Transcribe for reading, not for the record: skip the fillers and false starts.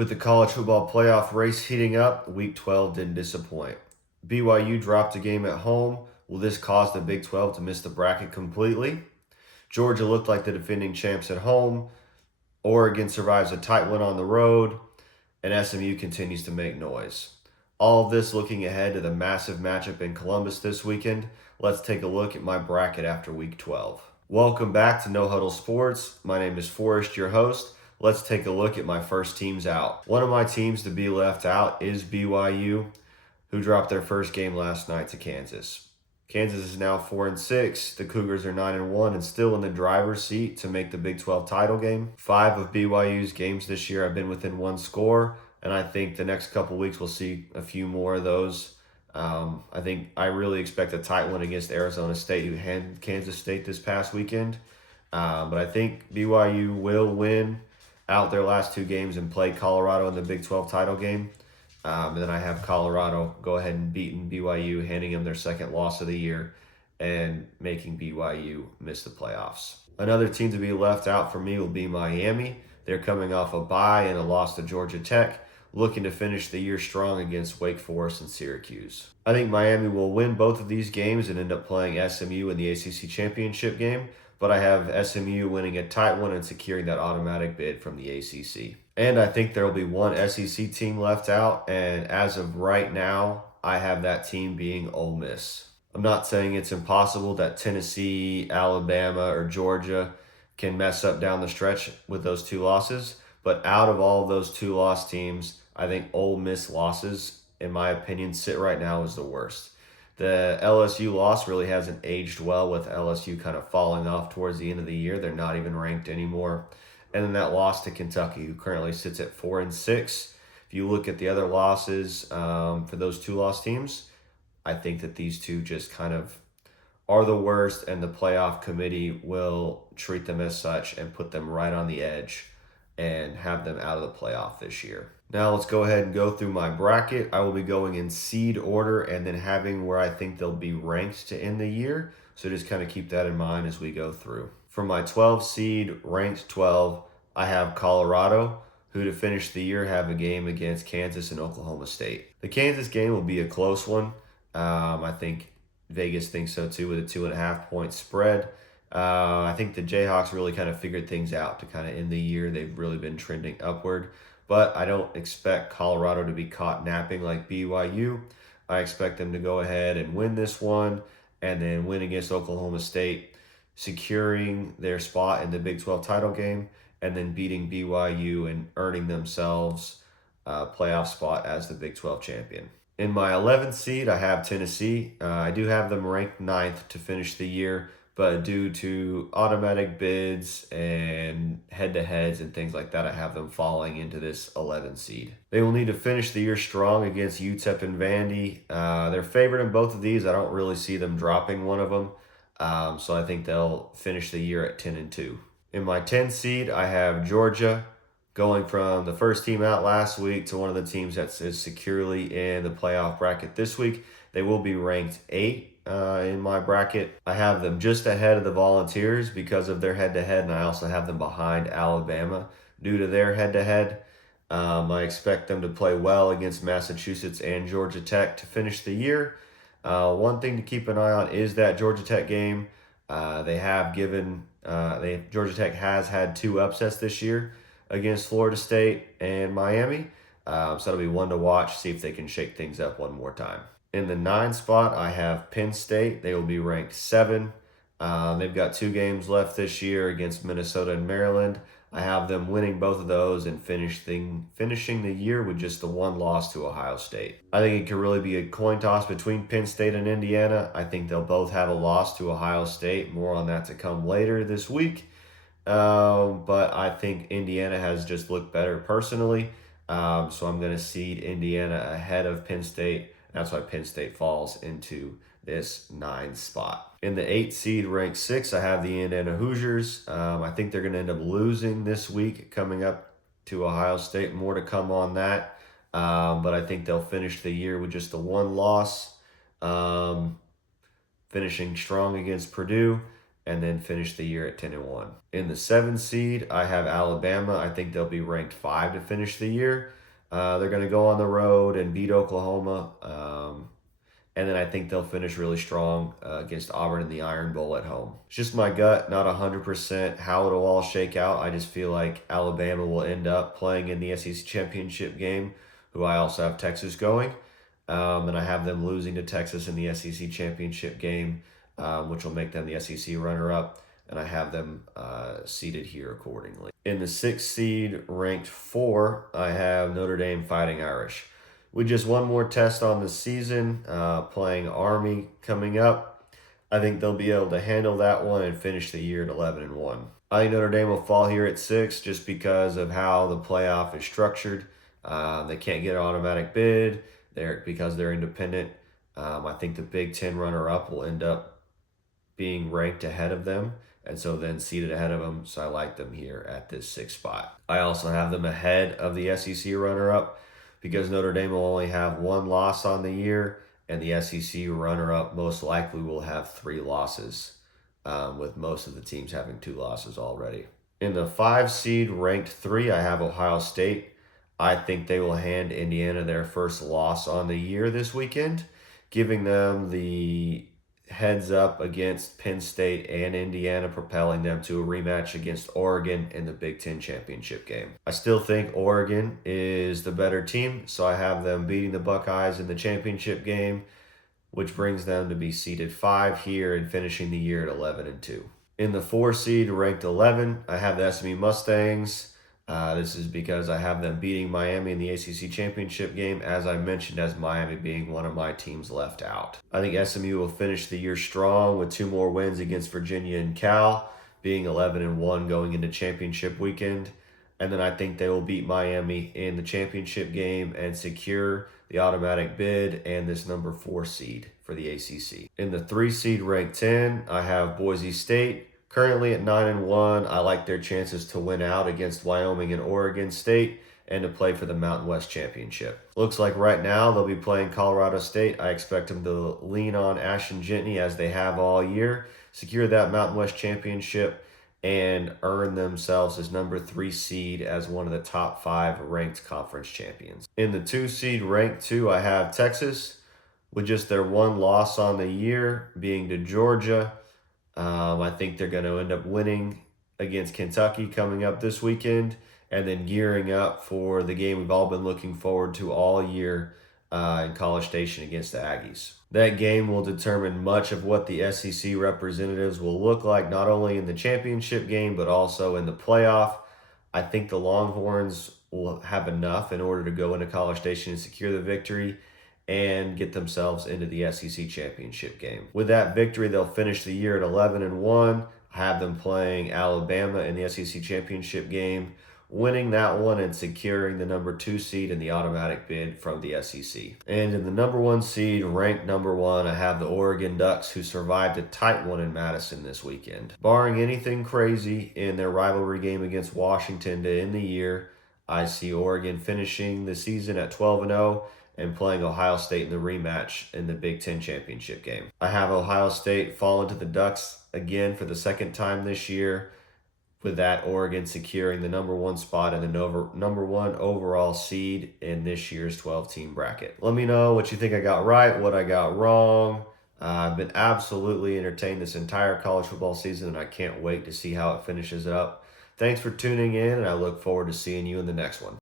With the college football playoff race heating up, Week 12 didn't disappoint. BYU dropped a game at home. Will this cause the Big 12 to miss the bracket completely? Georgia looked like the defending champs at home. Oregon survives a tight one on the road. And SMU continues to make noise. All of this looking ahead to the massive matchup in Columbus this weekend. Let's take a look at my bracket after Week 12. Welcome back to No Huddle Sports. My name is Forrest, your host. Let's take a look at my first teams out. One of my teams to be left out is BYU, who dropped their first game last night to Kansas. Kansas is now 4-6. The Cougars are 9-1 and still in the driver's seat to make the Big 12 title game. 5 of BYU's games this year have been within one score, and I think the next couple weeks we'll see a few more of those. I really expect a tight one against Arizona State, who had Kansas State this past weekend. But I think BYU will win out their last two games and play Colorado in the Big 12 title game. And then I have Colorado go ahead and beating BYU, handing them their second loss of the year and making BYU miss the playoffs. Another team to be left out for me will be Miami. They're coming off a bye and a loss to Georgia Tech, looking to finish the year strong against Wake Forest and Syracuse. I think Miami will win both of these games and end up playing SMU in the ACC championship game, but I have SMU winning a tight one and securing that automatic bid from the ACC. And I think there will be one SEC team left out, and as of right now, I have that team being Ole Miss. I'm not saying it's impossible that Tennessee, Alabama, or Georgia can mess up down the stretch with those two losses, but out of all of those two-loss teams, I think Ole Miss losses, in my opinion, sit right now as the worst. The LSU loss really hasn't aged well, with LSU kind of falling off towards the end of the year. They're not even ranked anymore. And then that loss to Kentucky, who currently sits at 4-6. If you look at the other losses for those two-loss teams, I think that these two just kind of are the worst, and the playoff committee will treat them as such and put them right on the edge and have them out of the playoff this year. Now let's go ahead and go through my bracket. I will be going in seed order and then having where I think they'll be ranked to end the year. So just kind of keep that in mind as we go through. For my 12 seed, ranked 12, I have Colorado, who to finish the year have a game against Kansas and Oklahoma State. The Kansas game will be a close one. I think Vegas thinks so too, with a 2.5-point spread. I think the Jayhawks really kind of figured things out to kind of end the year. They've really been trending upward. But I don't expect Colorado to be caught napping like BYU. I expect them to go ahead and win this one and then win against Oklahoma State, securing their spot in the Big 12 title game and then beating BYU and earning themselves a playoff spot as the Big 12 champion. In my 11th seed, I have Tennessee. I do have them ranked 9th to finish the year, but due to automatic bids and head-to-heads and things like that, I have them falling into this 11 seed. They will need to finish the year strong against UTEP and Vandy. They're favored in both of these. I don't really see them dropping one of them, so I think they'll finish the year at 10-2. In my 10 seed, I have Georgia, going from the first team out last week to one of the teams that is securely in the playoff bracket this week. They will be ranked 8. In my bracket. I have them just ahead of the Volunteers because of their head-to-head, and I also have them behind Alabama due to their head-to-head. I expect them to play well against Massachusetts and Georgia Tech to finish the year. One thing to keep an eye on is that Georgia Tech game. Georgia Tech has had 2 upsets this year against Florida State and Miami. So that'll be one to watch, see if they can shake things up one more time. In the 9 spot, I have Penn State. They will be ranked 7. They've got 2 games left this year against Minnesota and Maryland. I have them winning both of those and finishing the year with just the 1 loss to Ohio State. I think it could really be a coin toss between Penn State and Indiana. I think they'll both have a loss to Ohio State. More on that to come later this week. But I think Indiana has just looked better personally. So I'm going to seed Indiana ahead of Penn State. That's why Penn State falls into this 9 spot. In the 8 seed, ranked 6, I have the Indiana Hoosiers. I think they're going to end up losing this week, coming up to Ohio State. More to come on that. But I think they'll finish the year with just the 1 loss, finishing strong against Purdue. and then finish the year at 10-1. In the 7th seed, I have Alabama. I think they'll be ranked 5 to finish the year. They're going to go on the road and beat Oklahoma. And then I think they'll finish really strong against Auburn in the Iron Bowl at home. It's just my gut, not 100% how it'll all shake out. I just feel like Alabama will end up playing in the SEC championship game, who I also have Texas going. And I have them losing to Texas in the SEC championship game, which will make them the SEC runner-up. And I have them seeded here accordingly. In the 6th seed, ranked 4, I have Notre Dame Fighting Irish. With just one more test on the season, playing Army coming up, I think they'll be able to handle that one and finish the year at 11-1. I think Notre Dame will fall here at 6 just because of how the playoff is structured. They can't get an automatic bid because they're independent. I think the Big 10 runner-up will end up being ranked ahead of them, and so then seated ahead of them, so I like them here at this 6th spot. I also have them ahead of the SEC runner-up, because Notre Dame will only have 1 loss on the year, and the SEC runner-up most likely will have 3 losses, with most of the teams having 2 losses already. In the 5 seed, ranked 3, I have Ohio State. I think they will hand Indiana their first loss on the year this weekend, giving them the heads up against Penn State and Indiana, propelling them to a rematch against Oregon in the Big Ten championship game. I still think Oregon is the better team, so I have them beating the Buckeyes in the championship game, which brings them to be seeded 5 here and finishing the year at 11-2. In the 4 seed, ranked 11, I have the SMU Mustangs. This is because I have them beating Miami in the ACC championship game, as I mentioned, as Miami being one of my teams left out. I think SMU will finish the year strong with 2 more wins against Virginia and Cal, being 11-1 going into championship weekend. And then I think they will beat Miami in the championship game and secure the automatic bid and this number 4 seed for the ACC. In the 3 seed, ranked 10, I have Boise State. Currently at 9-1, I like their chances to win out against Wyoming and Oregon State and to play for the Mountain West Championship. Looks like right now they'll be playing Colorado State. I expect them to lean on Ashton Jentney as they have all year, secure that Mountain West Championship, and earn themselves as number 3 seed as one of the top 5 ranked conference champions. In the 2 seed, ranked 2, I have Texas, with just their 1 loss on the year being to Georgia. I think they're going to end up winning against Kentucky coming up this weekend, and then gearing up for the game we've all been looking forward to all year in College Station against the Aggies. That game will determine much of what the SEC representatives will look like, not only in the championship game, but also in the playoff. I think the Longhorns will have enough in order to go into College Station and secure the victory and get themselves into the SEC championship game. With that victory, they'll finish the year at 11-1. I have them playing Alabama in the SEC championship game, winning that one and securing the number 2 seed in the automatic bid from the SEC. And in the number 1 seed, ranked number 1, I have the Oregon Ducks, who survived a tight one in Madison this weekend. Barring anything crazy in their rivalry game against Washington to end the year, I see Oregon finishing the season at 12-0 and playing Ohio State in the rematch in the Big Ten championship game. I have Ohio State falling to the Ducks again for the 2nd time this year, with that Oregon securing the number 1 spot and the number 1 overall seed in this year's 12-team bracket. Let me know what you think I got right, what I got wrong. I've been absolutely entertained this entire college football season, and I can't wait to see how it finishes up. Thanks for tuning in, and I look forward to seeing you in the next one.